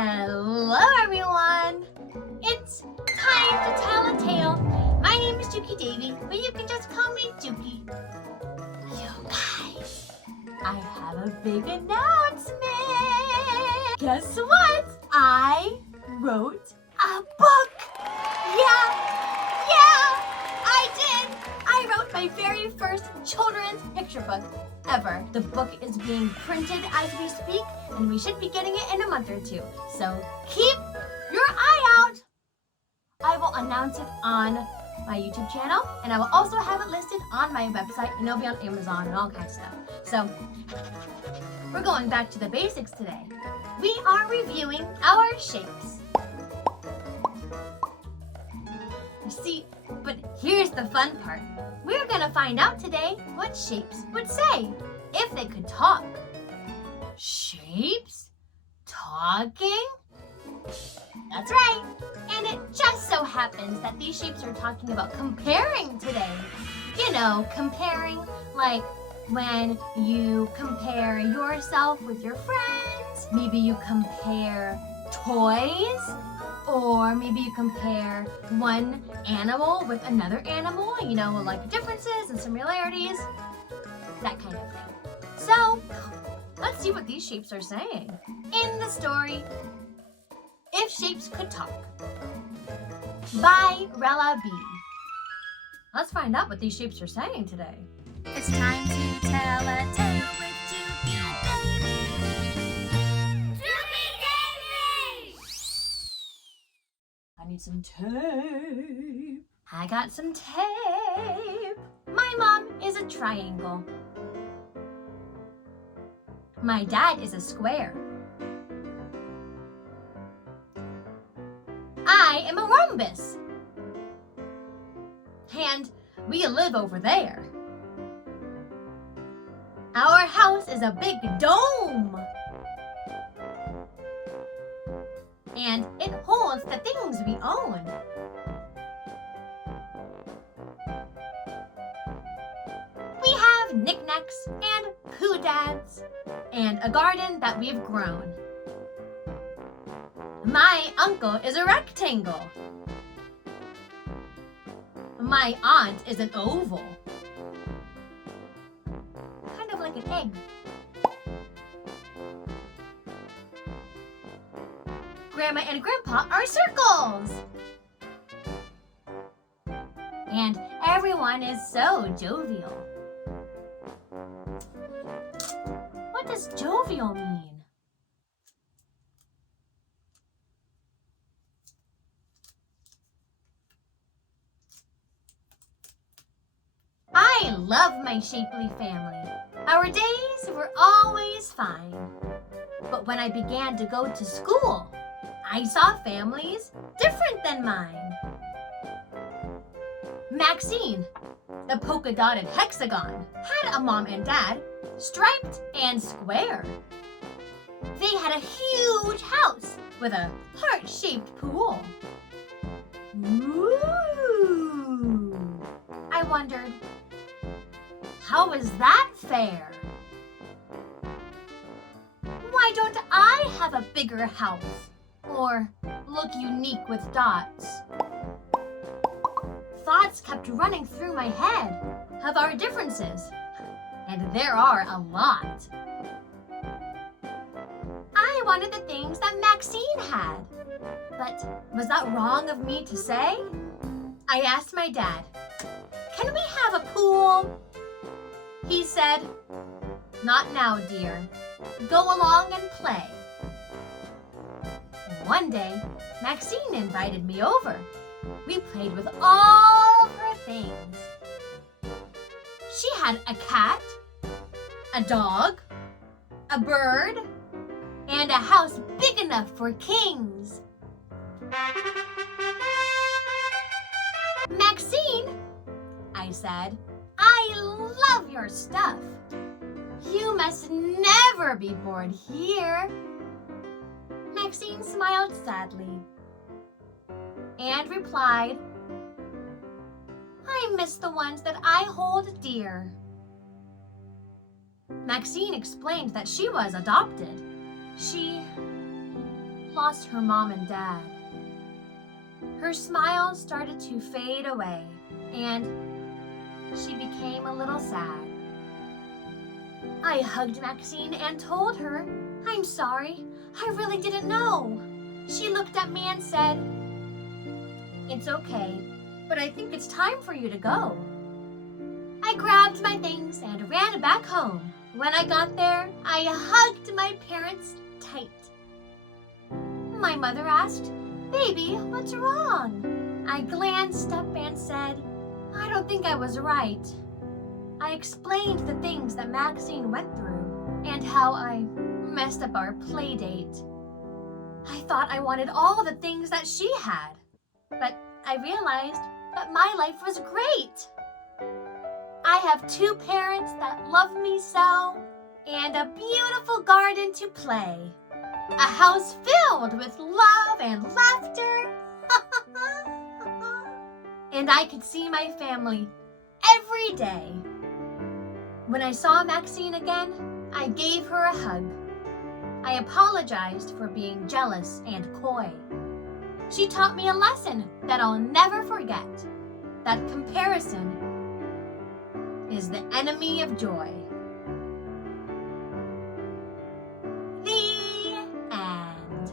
Hello everyone! It's time to tell a tale. My name is Jukie Davie, but you can just call me Jukie. You guys, I have a big announcement! Guess what? I wrote a book! Yeah, I did! I wrote my very first children's picture book ever. The book is being printed as we speak, and we should be getting it in a month or two. So keep your eye out. I will announce it on my YouTube channel, and I will also have it listed on my website, and it'll be on Amazon and all kinds of stuff. So we're going back to the basics today. We are reviewing our shapes. You see, but here's the fun part. We're gonna find out today what shapes would say if they could talk. Shapes? Talking? That's right. And it just so happens that these shapes are talking about comparing today. You know, comparing like when you compare yourself with your friends. Maybe you compare toys. Or maybe you compare one animal with another animal, you know, like differences and similarities, that kind of thing. So, let's see what these shapes are saying. In the story, If Shapes Could Talk, by Rella B. Let's find out what these shapes are saying today. It's time to tell a tale with Jukie Davie. Jukie Davie! I need some tape. I got some tape. My mom is a triangle. My dad is a square. I am a rhombus. And we live over there. Our house is a big dome. And it holds the things we own. We have knickknacks and poodads and a garden that we've grown. My uncle is a rectangle. My aunt is an oval. Kind of like an egg. Grandma and Grandpa are circles. And everyone is so jovial. What does jovial mean? I love my shapely family. Our days were always fine. But when I began to go to school, I saw families different than mine. Maxine, the polka-dotted hexagon, had a mom and dad, striped and square. They had a huge house with a heart-shaped pool. Ooh! I wondered, how is that fair? Why don't I have a bigger house? Or look unique with dots? Thoughts kept running through my head of our differences, and there are a lot. I wanted the things that Maxine had, but was that wrong of me to say? I asked my dad, "Can we have a pool?" He said, "Not now, dear. Go along and play." One day, Maxine invited me over. We played with all of her things. She had a cat, a dog, a bird, and a house big enough for kings. "Maxine," I said, "I love your stuff. You must never be bored here." Maxine smiled sadly and replied, "I miss the ones that I hold dear." Maxine explained that she was adopted. She lost her mom and dad. Her smile started to fade away, and she became a little sad. I hugged Maxine and told her, "I'm sorry, I really didn't know." She looked at me and said, "It's okay, but I think it's time for you to go." I grabbed my things and ran back home. When I got there, I hugged my parents tight. My mother asked, "Baby, what's wrong?" I glanced up and said, "I don't think I was right." I explained the things that Maxine went through and how I messed up our play date. I thought I wanted all the things that she had, but I realized that my life was great. I have 2 parents that love me so, and a beautiful garden to play. A house filled with love and laughter. And I could see my family every day. When I saw Maxine again, I gave her a hug. I apologized for being jealous and coy. She taught me a lesson that I'll never forget, that comparison is the enemy of joy. The end.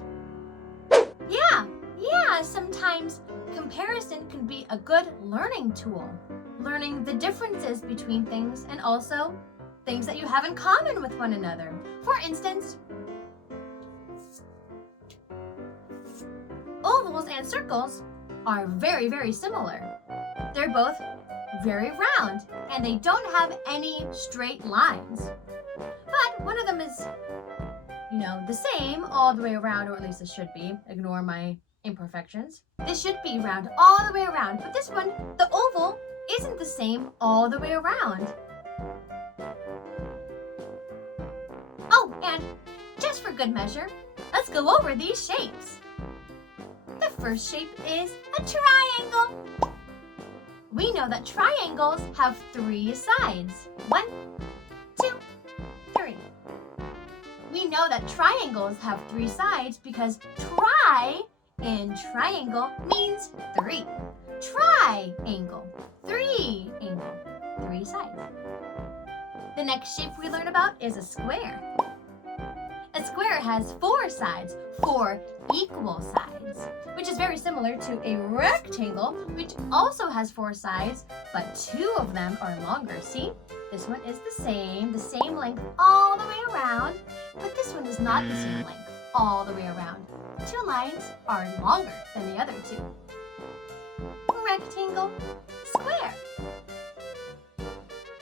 Yeah, sometimes comparison can be a good learning tool. Learning the differences between things and also things that you have in common with one another. For instance, ovals and circles are very, very similar. They're both very round and they don't have any straight lines. But one of them is, the same all the way around, or at least it should be. Ignore my imperfections. This should be round all the way around, but this one, the oval, isn't the same all the way around. Oh, and just for good measure, let's go over these shapes. The first shape is a triangle. We know that triangles have 3 sides. 1, 2, 3. We know that triangles have 3 sides because tri in triangle means 3. Triangle, 3 angle, 3 sides. The next shape we learn about is a square. A square has 4 sides, 4 equal sides, which is very similar to a rectangle, which also has 4 sides, but 2 of them are longer. See, this one is the same length all the way around, but this one is not the same length all the way around. 2 lines are longer than the other 2. Rectangle, square.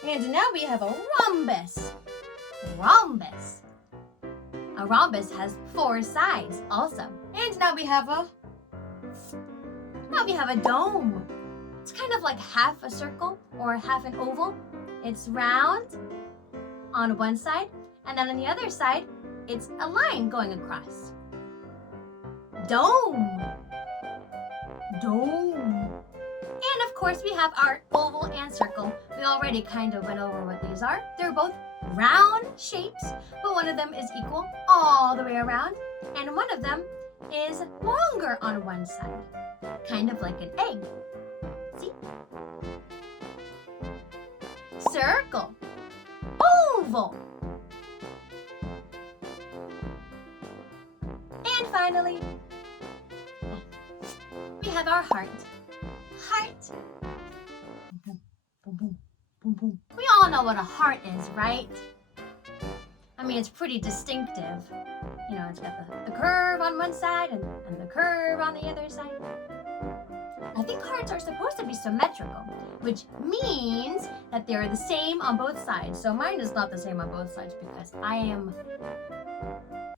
And now we have a rhombus. Rhombus. A rhombus has 4 sides also. And now we have a dome. It's kind of like half a circle or half an oval. It's round on one side, and then on the other side, it's a line going across. Dome. Dome. And of course, we have our oval and circle. We already kind of went over what these are. They're both round shapes, but one of them is equal all the way around, and one of them is longer on one side, kind of like an egg. See? Circle. Oval. And finally, we have our heart. Heart. Boom, boom, boom, boom, boom. We all know what a heart is, right? I mean, it's pretty distinctive. It's got the curve on one side and the curve on the other side. I think hearts are supposed to be symmetrical, which means that they're the same on both sides. So mine is not the same on both sides because I am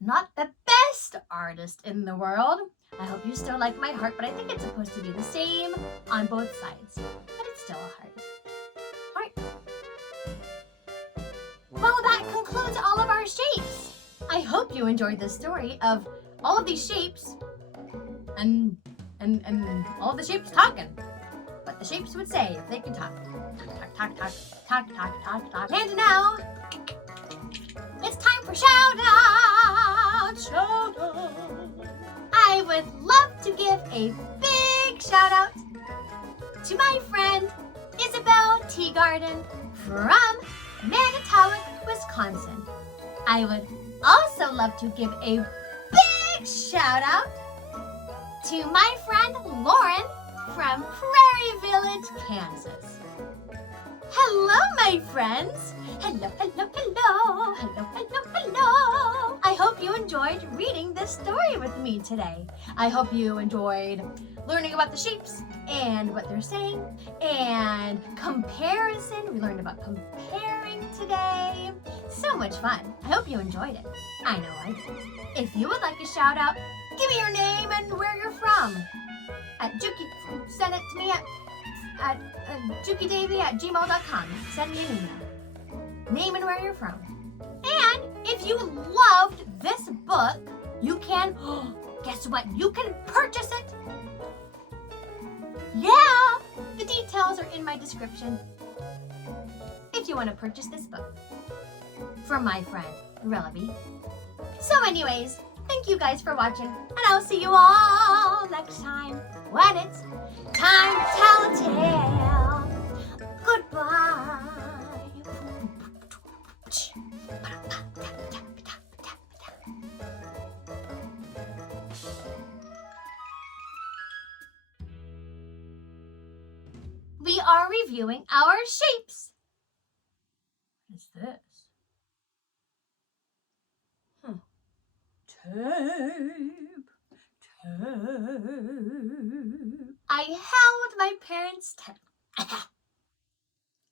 not the best artist in the world. I hope you still like my heart, but I think it's supposed to be the same on both sides. But it's still a heart. Heart. Well, that concludes all of our shapes. I hope you enjoyed the story of all of these shapes and all of the shapes talking. What the shapes would say if they could talk. Talk, talk, talk, talk, talk, talk, talk. And now, it's time for Shoutout! Shoutout! a big shout out to my friend Isabel Teagarden from Manitowoc, Wisconsin. I would also love to give a big shout out to my friend Lauren from Prairie Village, Kansas. Hello, my friends. Hello, hello, hello. Hello, hello, hello. I hope you enjoyed reading this story with me today. I hope you enjoyed learning about the shapes and what they're saying and comparison. We learned about comparing today. So much fun. I hope you enjoyed it. I know I did. If you would like a shout out, give me your name and where you're from. Send it to me at jukiedavie@gmail.com. Send me an email. Name and where you're from. And if you loved this book, you can, guess what? You can purchase it. Yeah, the details are in my description. If you want to purchase this book from my friend Rella B. So anyways, thank you guys for watching, and I'll see you all next time when it's time to tell a tale. Goodbye. We are reviewing our shapes. What is this? Tape. I held my parents' tape.